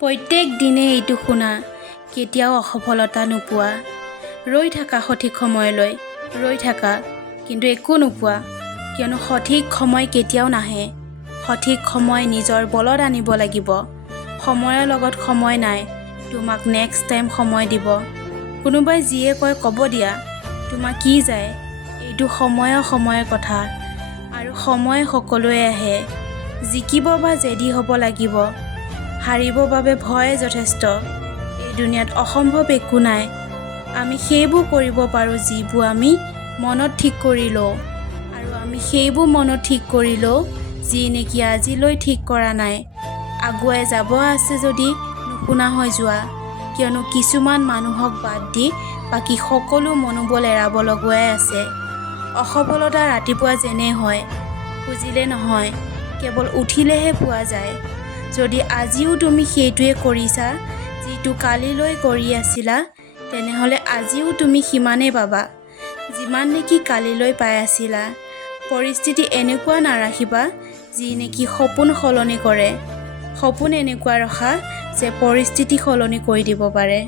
প্ৰত্যেক দিনে এইটো শুনা, কেতিয়াও অসফলতা নোপোৱা। ৰৈ থাকা সঠিক সময়লৈ, ৰৈ থাকা, কিন্তু একো নোপোৱা, কিয়নো সঠিক সময় কেতিয়াও নাহে। সঠিক সময় নিজৰ বলত আনিব লাগিব। সময়ৰ লগত সময় নাই, তোমাক নেক্সট টাইম সময় দিব। কোনোবাই যিয়ে কয় ক'ব দিয়া, তোমাক কি যায়, এইটো সময়ৰ কথা। আৰু সময় সকলোৱে আহে। জিকিব বা জেদি হ'ব লাগিব। হাৰিবৰ বাবে ভয় যথেষ্ট। এই দুনিয়াত অসম্ভৱ একো নাই। আমি সেইবোৰ কৰিব পাৰোঁ যিবোৰ আমি মনত ঠিক কৰি লওঁ। আৰু আমি সেইবোৰ মনত ঠিক কৰি লওঁ যি নেকি আজিলৈ ঠিক কৰা নাই। আগুৱাই যাব আছে যদি নুশুনা হৈ যোৱা, কিয়নো কিছুমান মানুহক বাদ দি বাকী সকলো মনোবল এৰাব লগোৱাই আছে। অসফলতা ৰাতিপুৱা যেনে হয়, খুজিলে নহয়, কেৱল উঠিলেহে পোৱা যায়। যদি আজিও তুমি সেইটোৱে কৰিছা যিটো কালিলৈ কৰি আছিলা, তেনেহ'লে আজিও তুমি সিমানেই পাবা, যিমান নেকি কালিলৈ পাই আছিলা। পৰিস্থিতি এনেকুৱা নাৰাখিবা যি নেকি সপোন সলনি কৰে। সপোন এনেকুৱা ৰখা যে পৰিস্থিতি সলনি কৰি দিব পাৰে।